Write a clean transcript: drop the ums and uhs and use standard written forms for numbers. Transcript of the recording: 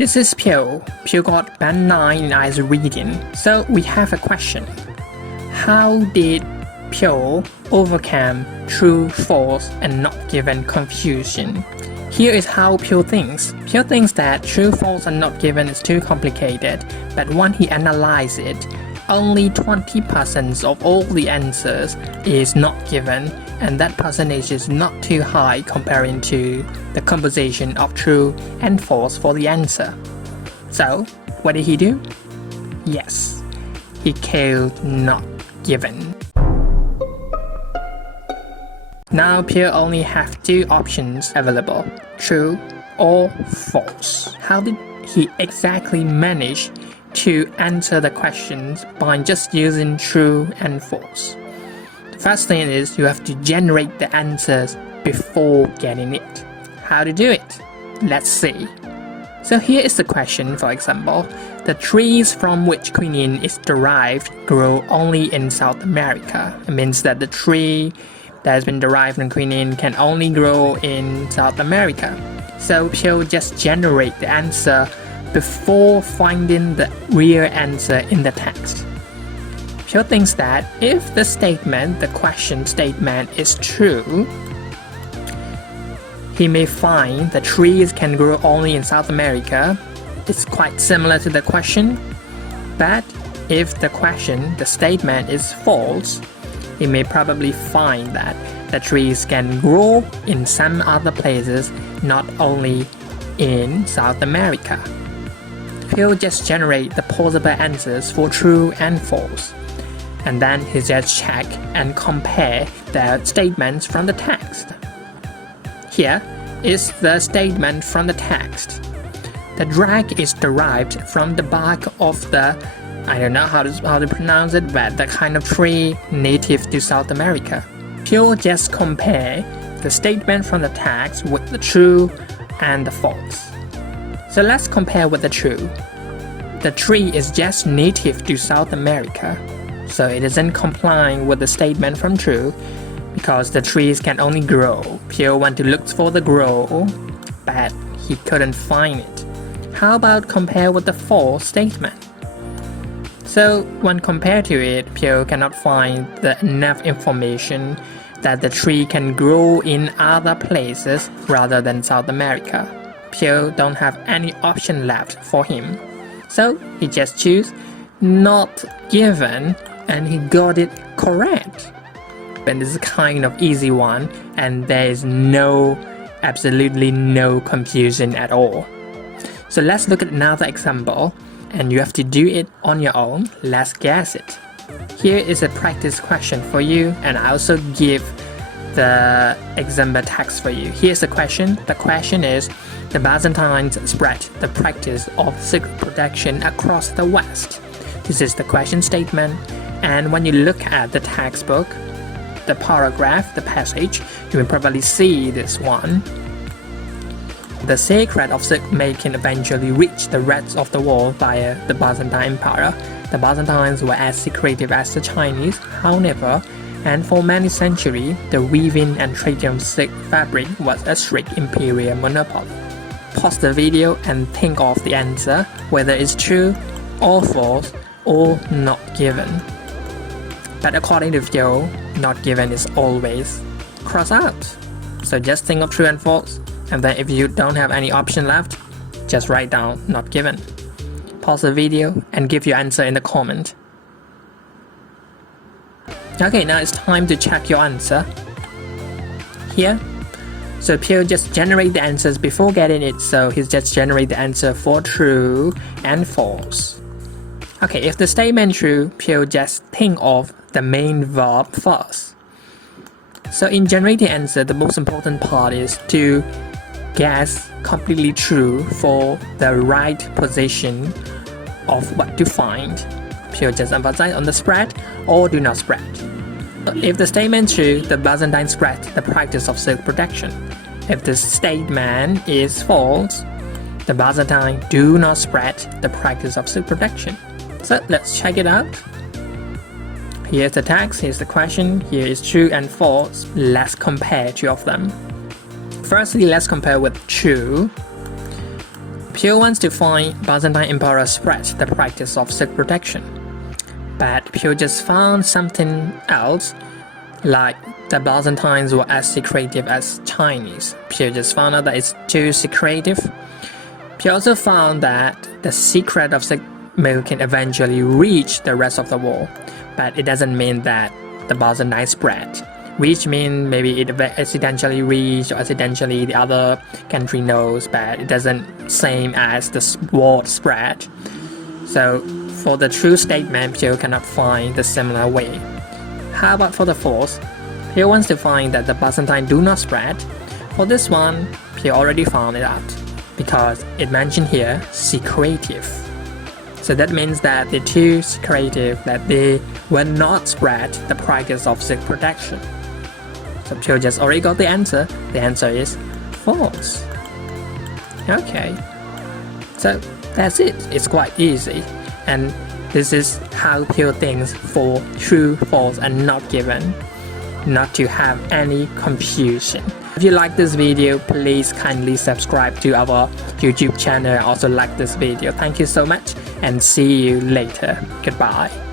This is Phyo. Phyo got band 9 in IELTS reading. So we have a question. How did Phyo overcome true, false, and not given confusion? Here is how Phyo thinks. Phyo thinks that true, false, and not given is too complicated, but when he analyzes it, only 20% of all the answers is not given, and that percentage is not too high comparing to the composition of true and false for the answer. So, what did he do? Yes, he killed not given. Now Phyo only have two options available, true or false. How did he exactly manage to answer the questions by just using true and false? The first thing is you have to generate the answers before getting it. How to do it? Let's see. So here is the question, for example, the trees from which quinine is derived grow only in South America. It means that the tree that has been derived from quinine can only grow in South America. So Phyo just generate the answer before finding the real answer in the text. Phyo thinks that if the statement, the question statement, is true, he may find the trees can grow only in South America. It's quite similar to the question. But if the question, the statement, is false, he may probably find that the trees can grow in some other places, not only in South America. He'll just generate the possible answers for true and false, and then he just check and compare the statements from the text. Here is the statement from the text. The drag is derived from the bark of the, I don't know how to pronounce it, but the kind of tree native to South America. Phyo just compare the statement from the text with the true and the false. So let's compare with the true. The tree is just native to South America, so it isn't complying with the statement from true because the trees can only grow. Phyo went to look for the grow, but he couldn't find it. How about compare with the false statement? So when compared to it, Phyo cannot find enough information that the tree can grow in other places rather than South America. Phyo don't have any option left for him. So he just choose not given and he got it correct. And this is kind of easy one and there is absolutely no confusion at all. So let's look at another example and you have to do it on your own. Let's guess it. Here is a practice question for you and I also give the example text for you. Here's the question. The question is, the Byzantines spread the practice of silk production across the West. This is the question statement, and when you look at the textbook, the paragraph, the passage, you will probably see this one. The secret of silk making eventually reached the rest of the world via the Byzantine Empire. The Byzantines were as secretive as the Chinese, however, and for many centuries, the weaving and trading of silk fabric was a strict imperial monopoly. Pause the video and think of the answer, whether it's true or false or not given. But according to Phyo, not given is always crossed out. So just think of true and false, and then if you don't have any option left, just write down not given. Pause the video and give your answer in the comment. Okay, now it's time to check your answer. Here, so Phyo just generate the answers before getting it, so he's just generate the answer for true and false. Okay, if the statement true, Phyo just think of the main verb first. So in generating answer, the most important part is to guess completely true for the right position of what to find. Phyo just emphasize on the spread or do not spread. If the statement true, the Byzantine spread the practice of silk production. If the statement is false, the Byzantine do not spread the practice of silk production. So let's check it out. Here's the text, here's the question, here is true and false. Let's compare two of them. Firstly, let's compare with true. Phyo wants to find Byzantine Emperor spread the practice of silk protection. But Phyo just found something else, like the Byzantines were as secretive as Chinese. Phyo just found out that it's too secretive. Phyo also found that the secret of silk milk can eventually reach the rest of the world, but it doesn't mean that the Byzantine spread. Reach means maybe it accidentally reached or accidentally the other country knows, but it doesn't same as the word spread. So for the true statement, Phyo cannot find the similar way. How about for the false? Phyo wants to find that the Byzantine do not spread. For this one, Phyo already found it out because it mentioned here secretive. So that means that they're too secretive, that they will not spread the practice of silk protection. So Phyo just already got the answer. The answer is false. Okay, so that's it. It's quite easy, and this is how Phyo thinks for true, false, and not given, not to have any confusion. If you like this video, please kindly subscribe to our YouTube channel and also like this video. Thank you so much and see you later. Goodbye.